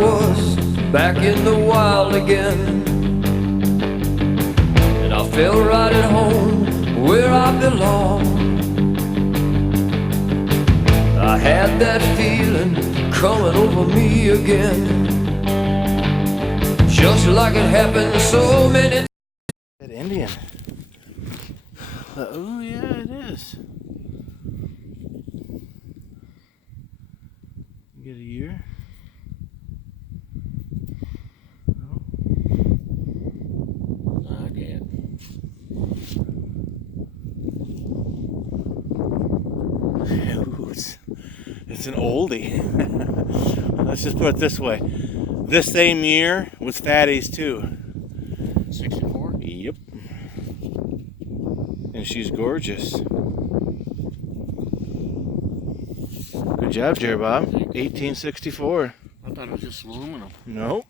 was back in the wild again. And I felt right at home where I belong. I had that feeling coming over me again, just like it happened so many times. That Indian. Oh yeah, it is. Get a year. No. Not yet. Ooh, it's an oldie. Let's just put it this way. This same year was Fatty's too. 64? Yep. And she's gorgeous. Good job, Jerry Bob. 1864. I thought it was just aluminum. Nope.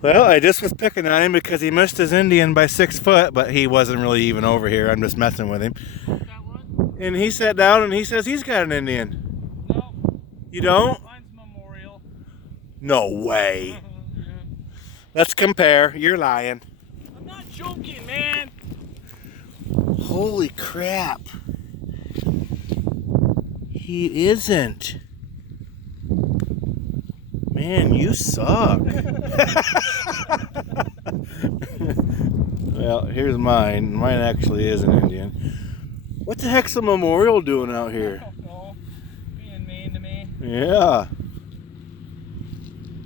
Well, I just was picking on him because he missed his Indian by 6 foot, but he wasn't really even over here. I'm just messing with him. Got one? And he sat down and he says he's got an Indian. No. You don't? Mine's memorial. No way. Yeah. Let's compare. You're lying. I'm not joking, man. Holy crap. He isn't. Man, you suck. Well, here's mine. Mine actually is an Indian. What the heck's a memorial doing out here? I don't know. Being mean to me. Yeah.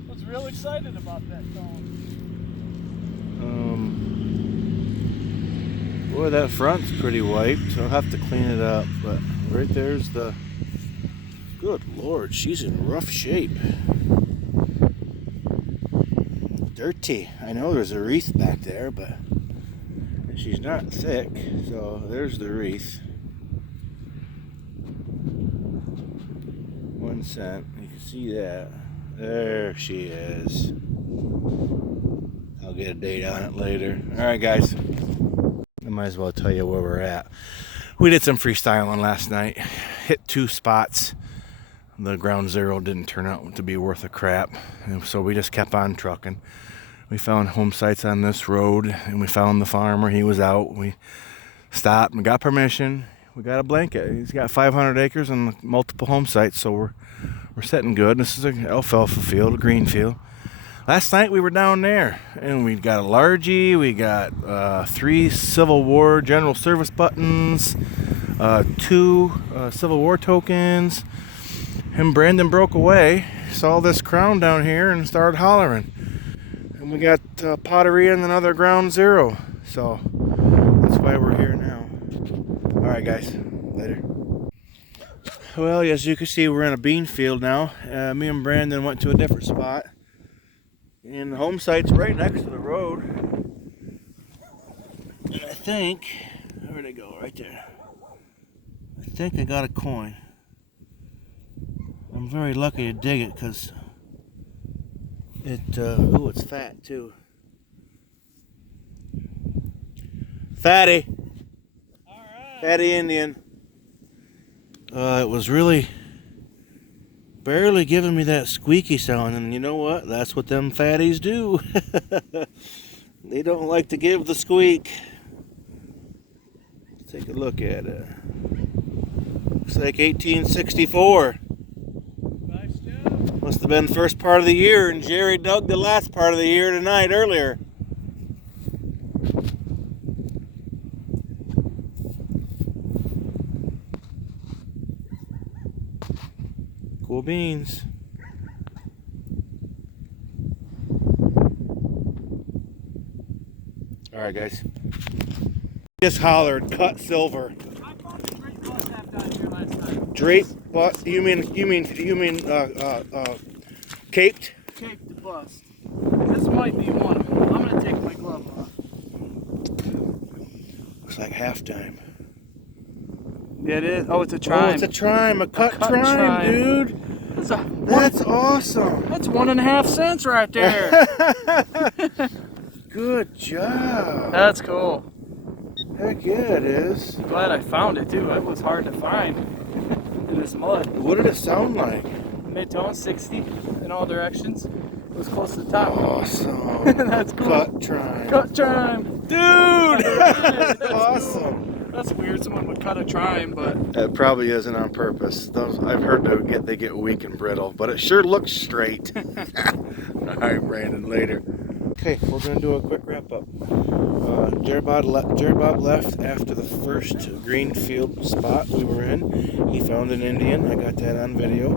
I was real excited about that phone. Boy, that front's pretty wiped, so I'll have to clean it up. But right there's the... Good Lord, she's in rough shape. Dirty. I know there's a wreath back there, but she's not thick, so there's the wreath. 1 cent. You can see that. There she is. I'll get a date on it later. Alright guys, I might as well tell you where we're at. We did some freestyling last night. Hit 2 spots. The ground zero didn't turn out to be worth a crap, and so we just kept on trucking. We found home sites on this road, and we found the farmer. He was out. We stopped and got permission. We got a blanket. He's got 500 acres and multiple home sites, so we're sitting good. This is an alfalfa field, a green field. Last night we were down there, and we got a largie. We got 3 Civil War General Service buttons, 2 Civil War tokens. And Brandon broke away, saw this crown down here, and started hollering. And we got pottery and another ground zero. So that's why we're here now. Alright guys, later. Well, as you can see, we're in a bean field now. Me and Brandon went to a different spot. And the home site's right next to the road. And I think, where'd it go? Right there. I think I got a coin. I'm very lucky to dig it because ooh, it's fat too. Fatty. All right. Fatty Indian. It was really barely giving me that squeaky sound, and you know what? That's what them fatties do. They don't like to give the squeak. Let's take a look at it. Looks like 1864. Must have been the first part of the year, and Jerry dug the last part of the year tonight earlier. Cool beans. Alright guys. Just hollered, cut silver. I bought the Great Bus half down here last night. Drape, what? You mean caped? Cake to bust. This might be one of them. I'm gonna take my glove off. Looks like halftime. Yeah, it is. Oh, it's a Oh, trime. it's a trime, a cut trime, trime. dude. That's awesome. That's 1.5 cents right there. Good job. That's cool. Heck yeah, it is. Glad I found it too. It was hard to find in this mud. What did it sound like? mid-tone, 60 in all directions. It was close to the top. Awesome. That's cool. Cut trying. Cut tryme. Dude! That's Awesome. cool. That's weird. Someone would cut a tryme, but It probably isn't on purpose. Those I've heard they get weak and brittle, but it sure looks straight. All right, Brandon, later. Okay, we're gonna do a quick wrap up. Jared Bob left after the first green field spot we were in. He found an Indian. I got that on video.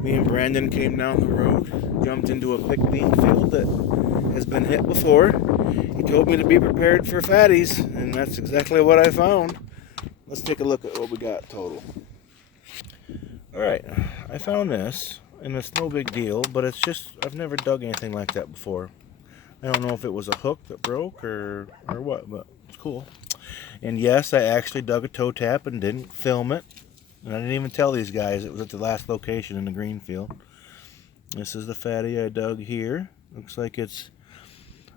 Me and Brandon came down the road, jumped into a big bean field that has been hit before. He told me to be prepared for fatties, and that's exactly what I found. Let's take a look at what we got total. Alright, I found this, and it's no big deal, but it's just, I've never dug anything like that before. I don't know if it was a hook that broke or what, but it's cool. And yes, I actually dug a toe tap and didn't film it. And I didn't even tell these guys it was at the last location in the green field. This is the fatty I dug here. Looks like I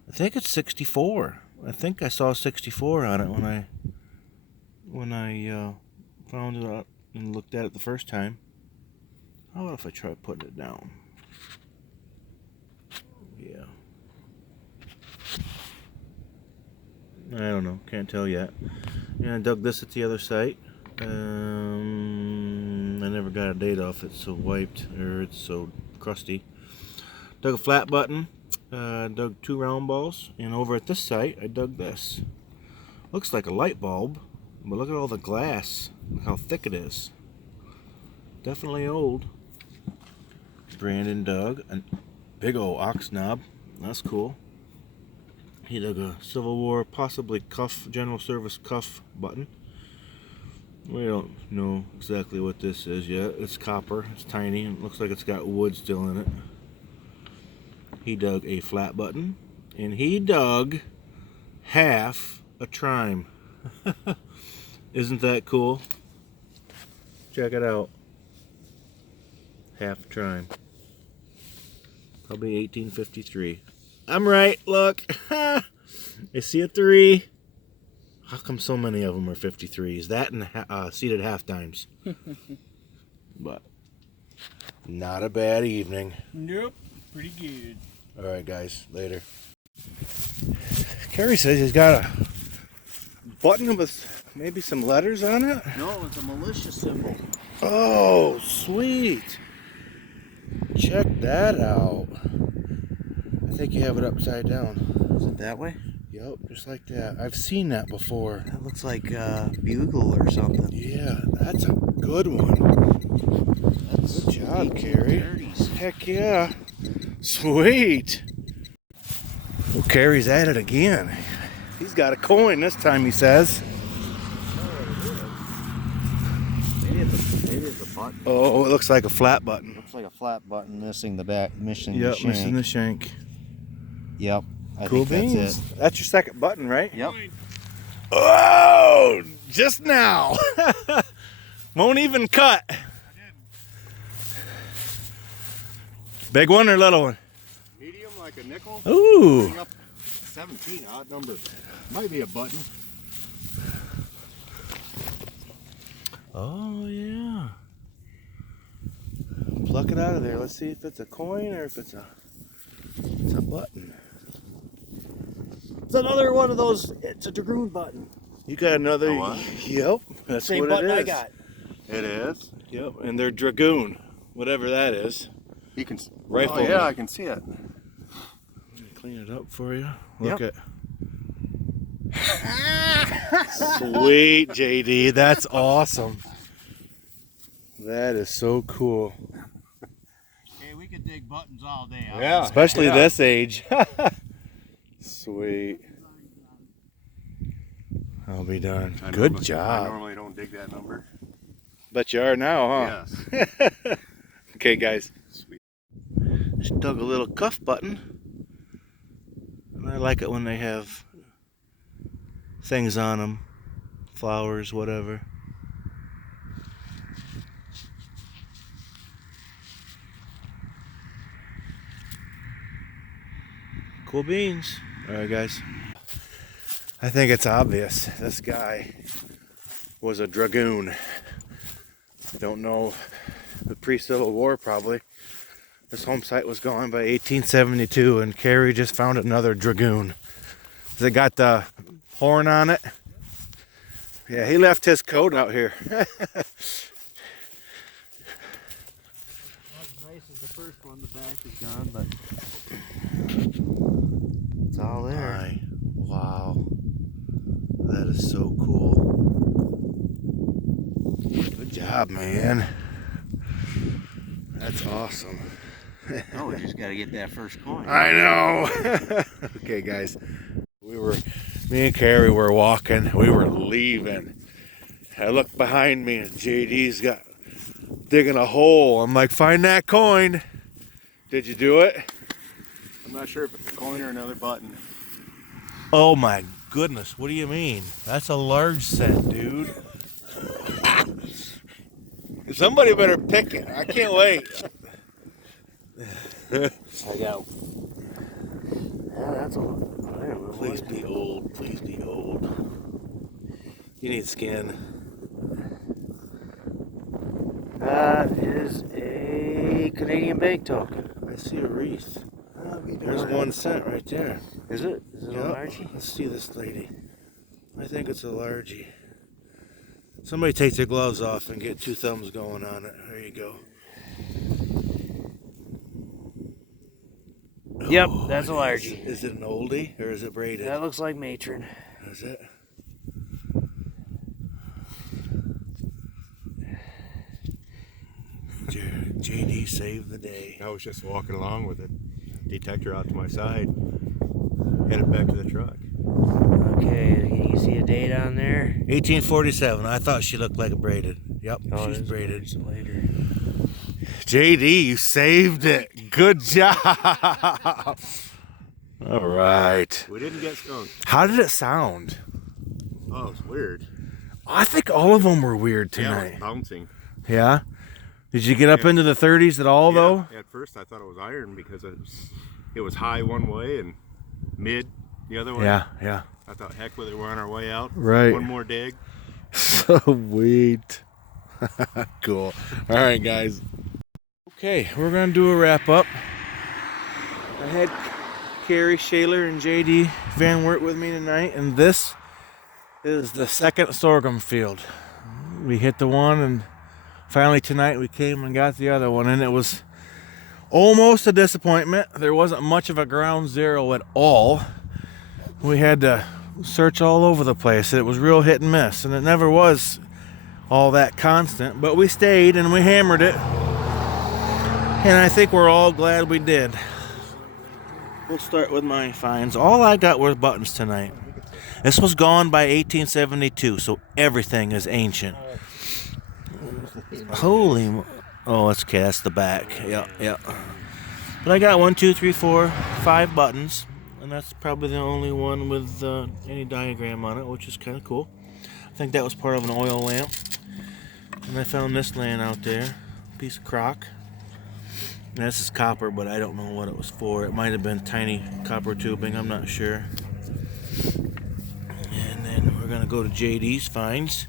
think it's 64. I think I saw 64 on it when I found it out and looked at it the first time. How about if I try putting it down? Yeah. I don't know. Can't tell yet. And I dug this at the other site. I never got a date off. It's so wiped, or it's so crusty. Dug a flat button. Dug 2 round balls. And over at this site, I dug this. Looks like a light bulb, but look at all the glass. Look how thick it is. Definitely old. Brandon dug a big old ox knob. That's cool. He dug a Civil War, possibly cuff, general service cuff button. We don't know exactly what this is yet. It's copper. It's tiny. It looks like it's got wood still in it. He dug a flat button, and he dug half a trime. Isn't that cool? Check it out. Half a trime. Probably 1853. I'm right, look. I see a 3. How come so many of them are 53s? That and seated half dimes. But not a bad evening. nope, pretty good. All right, guys, later. Kerry says he's got a button with maybe some letters on it. No, it's a militia symbol. Oh, sweet. Check that out. I think you have it upside down. Is it that way? Yep, just like that. I've seen that before. That looks like a bugle or something. Yeah, that's a good one. That's Good job, Carrie. 30s. Heck yeah. Sweet. Well, Carrie's at it again. He's got a coin this time, he says. Maybe it's a button. Oh, it looks like a flat button. Looks like a flat button missing the back, missing the Yep, shank. missing the shank. Yep. I Cool think beans. that's it. That's your second button, right? Yep. Oh, just now. Won't even cut. Big one or little one? Medium, like a nickel. Ooh. Up 17, odd number. Might be a button. Oh, yeah. Pluck it out of there. Let's see if it's a coin or if it's a button. It's another one of those. It's a dragoon button. You got another? A what? Yep. That's Same what button it is. I got. It is. Yep. And they're dragoon, whatever that is. You can. Rifleman. Oh yeah, I can see it. Clean it up for you. Look Yep. at. Sweet, JD. That's awesome. That is so cool. Hey, we could dig buttons all day. Yeah. Especially yeah. this age. Sweet. I'll be done. I Good I job. normally don't dig that number. Bet you are now, huh? Yes. Okay, guys. Sweet. Just dug a little cuff button. And I like it when they have things on them. Flowers, whatever. Cool beans. Alright, guys. I think it's obvious. This guy was a dragoon. Don't know the pre-Civil War, probably. This home site was gone by 1872, and Carrie just found another dragoon. They got the horn on it. Yeah, he left his coat out here. Not as nice as the first one. The back is gone, but it's all there. Wow. That is so cool. Good job, man. That's awesome. Oh, we just gotta get that first coin. I know. Okay, guys. Me and Carrie were walking. We were leaving. I looked behind me and JD's got digging a hole. I'm like, find that coin. Did you do it? I'm not sure if it's a coin or another button. Oh my goodness. What do you mean? That's a large set, dude. Somebody better pick it. I can't wait. I got. Yeah, that's a. Please be old. Please be old. You need skin. That is a Canadian bank token. I see a wreath. There's 1 cent right there. Is it? Is it a Yep. largie? Let's see this lady. I think it's a largie. Somebody take their gloves off and get 2 thumbs going on it. There you go. Yep, Oh, that's a largie. Is it an oldie or is it braided? That looks like matron. Is it? JD saved the day. I was just walking along with a detector out to my side, headed back to the truck. Okay, can you see a date on there? 1847. I thought she looked like a braided. Yep, Oh, she's it is braided. later. JD, you saved it. Good job. All right. We didn't get skunked. How did it sound? Oh, it's weird. I think all of them were weird Yeah, it tonight. was bouncing. Yeah? Did you get up into the 30s at all, though? At first, I thought it was iron because it was high one way and mid the other way. Yeah, yeah. I thought, heck with it, we're on our way out. Right. One more dig. Sweet. Cool. All right, guys. Okay, we're going to do a wrap up. I had Carrie, Shaler, and JD Van Wert with me tonight, and this is the second sorghum field. We hit the one, and finally tonight we came and got the other one, and it was almost a disappointment. There wasn't much of a ground zero at all. We had to search all over the place. It was real hit and miss, and it never was all that constant, but we stayed and we hammered it, and I think we're all glad we did. We'll start with my finds. All I got were buttons tonight. This was gone by 1872, so everything is ancient. Holy, oh, it's okay, that's the back. Yeah. But I got 1, 2, 3, 4, 5 buttons, and that's probably the only one with any diagram on it, which is kind of cool. I think that was part of an oil lamp. And I found this laying out there, piece of crock. And this is copper, but I don't know what it was for. It might have been tiny copper tubing, I'm not sure. And then we're gonna go to JD's finds.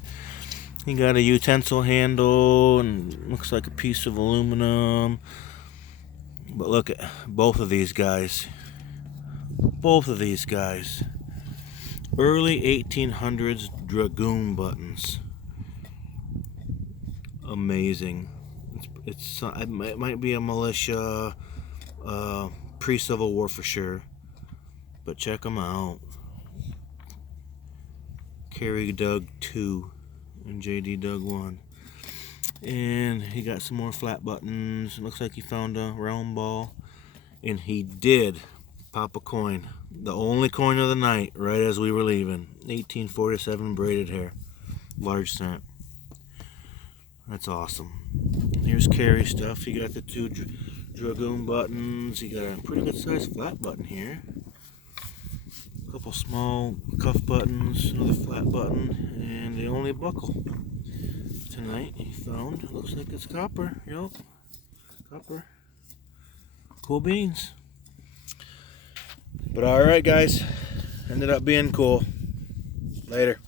He got a utensil handle and looks like a piece of aluminum. But look at both of these guys. Both of these guys. Early 1800s dragoon buttons. Amazing. It might be a militia, pre-Civil War for sure. But check them out. Carrie dug 2 and JD dug 1. And he got some more flat buttons. It looks like he found a round ball. And he did pop a coin. The only coin of the night, right as we were leaving. 1847 braided hair. Large cent. That's awesome. Here's Carrie stuff. He got the 2 dragoon buttons. He got a pretty good sized flat button here. A couple small cuff buttons, another flat button, and the only buckle tonight he found. Looks like it's copper. Yep. Copper. Cool beans. But alright guys. Ended up being cool. Later.